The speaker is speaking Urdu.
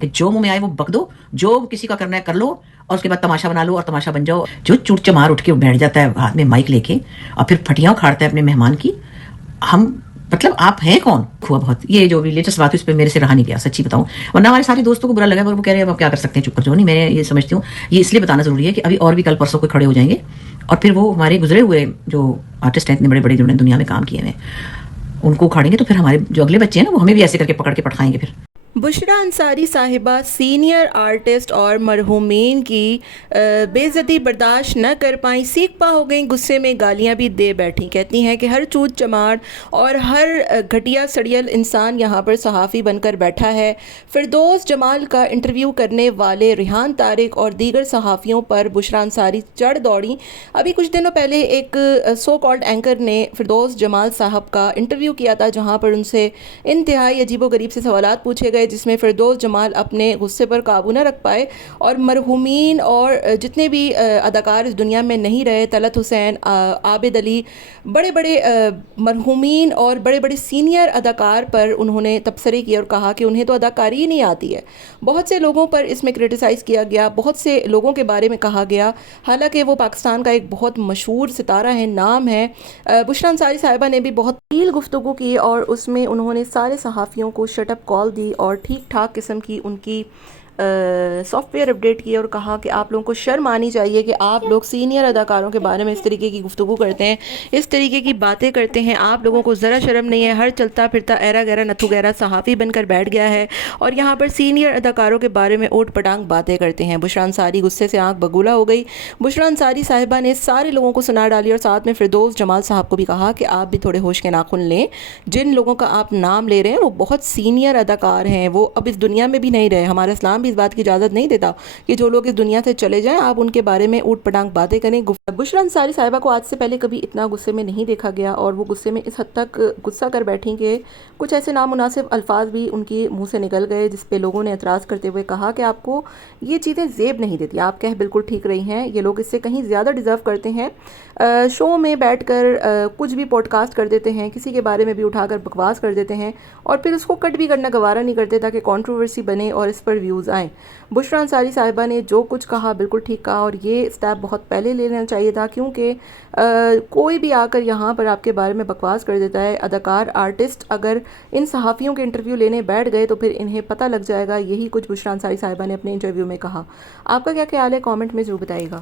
کہ جو منہ میں آئے وہ بک دو, جو کسی کا کرنا ہے کر لو, اور اس کے بعد تماشا بنا لو اور تماشا بن جاؤ. جو چوٹ چمار اٹھ کے بیٹھ جاتا ہے ہاتھ میں مائک لے کے اور پھر پھٹیاں اکھاڑتا ہے اپنے مہمان کی, ہم مطلب آپ ہیں کون؟ ہوا بہت یہ جو بھی لیٹسٹ بات ہے اس پہ میرے سے رہا نہیں گیا, سچی بتاؤں. ورنہ ہمارے سارے دوستوں کو برا لگا, وہ کہہ رہے ہیں اب کیا کر سکتے ہیں, چپ کر جاؤ. نہیں, میں یہ سمجھتی ہوں یہ اس لیے بتانا ضروری ہے کہ ابھی اور بھی کل پرسوں کوئی کھڑے ہو جائیں گے اور پھر وہ ہمارے گزرے ہوئے جو آرٹسٹ ہیں اتنے بڑے بڑے جنہوں نے دنیا میں کام کیے ہیں ان کو اکھاڑیں گے, تو پھر ہمارے جو اگلے بچے ہیں نا وہ ہمیں بھی ایسے کر کے پکڑ کے پٹکائیں گے پھر. بشریٰ انصاری صاحبہ سینئر آرٹسٹ اور مرحومین کی بے عزتی برداشت نہ کر پائیں, سیکھ پا ہو گئیں, غصے میں گالیاں بھی دے بیٹھیں. کہتی ہیں کہ ہر چوت چماڑ اور ہر گھٹیا سڑیل انسان یہاں پر صحافی بن کر بیٹھا ہے. فردوس جمال کا انٹرویو کرنے والے ریحان طارق اور دیگر صحافیوں پر بشریٰ انصاری چڑھ دوڑیں. ابھی کچھ دنوں پہلے ایک سو کالڈ اینکر نے فردوس جمال صاحب کا انٹرویو کیا تھا, جہاں پر ان سے انتہائی عجیب و غریب سے سوالات پوچھے گئے, جس میں فردوس جمال اپنے غصے پر قابو نہ رکھ پائے اور مرحومین اور جتنے بھی اداکار اس دنیا میں نہیں رہے, طلعت حسین, عابد علی, بڑے بڑے مرحومین اور بڑے بڑے سینئر اداکار پر انہوں نے تبصرے کیے اور کہا کہ انہیں تو اداکاری ہی نہیں آتی ہے. بہت سے لوگوں پر اس میں کرٹیسائز کیا گیا, بہت سے لوگوں کے بارے میں کہا گیا, حالانکہ وہ پاکستان کا ایک بہت مشہور ستارہ ہے, نام ہے. بشریٰ انصاری صاحبہ نے بھی بہت طویل گفتگو کی اور اس میں انہوں نے سارے صحافیوں کو شٹ اپ کال دی اور ٹھیک ٹھاک قسم کی ان کی سافٹ ویئر اپڈیٹ کی اور کہا کہ آپ لوگوں کو شرم آنی چاہیے کہ آپ لوگ سینئر اداکاروں کے بارے میں اس طریقے کی گفتگو کرتے ہیں, اس طریقے کی باتیں کرتے ہیں. آپ لوگوں کو ذرا شرم نہیں ہے, ہر چلتا پھرتا ایرا گیرا نتھو گیرا صحافی بن کر بیٹھ گیا ہے اور یہاں پر سینئر اداکاروں کے بارے میں اوٹ پٹانگ باتیں کرتے ہیں. بشریٰ انصاری غصے سے آنکھ بگولا ہو گئی. بشریٰ انصاری صاحبہ نے سارے لوگوں کو سنا ڈالی اور ساتھ میں فردوس جمال صاحب کو بھی کہا کہ آپ بھی تھوڑے ہوش کے ناخن لیں. جن لوگوں کا آپ نام لے رہے ہیں وہ بہت سینئر اداکار ہیں, وہ اب اس دنیا میں بھی نہیں رہے. ہمارا اسلام بھی اس بات کی اجازت نہیں دیتا کہ جو لوگ اس دنیا سے چلے جائیں آپ ان کے بارے میں اوٹ پٹانگ باتیں کریں. بشریٰ انصاری صاحبہ کو آج سے پہلے کبھی اتنا غصے میں نہیں دیکھا گیا اور وہ غصے میں اس حد تک غصہ کر بیٹھیں کہ کچھ ایسے نامناسب الفاظ بھی ان کی منہ سے نکل گئے, جس پہ لوگوں نے اعتراض کرتے ہوئے کہا کہ آپ کو یہ چیزیں زیب نہیں دیتی, آپ کہہ بالکل ٹھیک رہی ہیں, یہ لوگ اس سے کہیں زیادہ ڈیزرو کرتے ہیں. شو میں بیٹھ کر کچھ بھی پوڈ کاسٹ کر دیتے ہیں, کسی کے بارے میں بھی اٹھا کر بکواس کر دیتے ہیں اور پھر اس کو کٹ بھی کرنا گوارا نہیں کرتے تاکہ کنٹروورسی بنے اور اس پر ویوز آئیں. بشریٰ انصاری صاحبہ نے جو کچھ کہا بالکل ٹھیک کہا اور یہ اسٹیپ بہت پہلے لینا چاہیے تھا, کیونکہ کوئی بھی آ کر یہاں پر آپ کے بارے میں بکواس کر دیتا ہے. اداکار آرٹسٹ اگر ان صحافیوں کے انٹرویو لینے بیٹھ گئے تو پھر انہیں پتہ لگ جائے گا. یہی کچھ بشریٰ انصاری صاحبہ نے اپنے انٹرویو میں کہا. آپ کا کیا خیال ہے؟ کامنٹ میں ضرور بتائیے گا.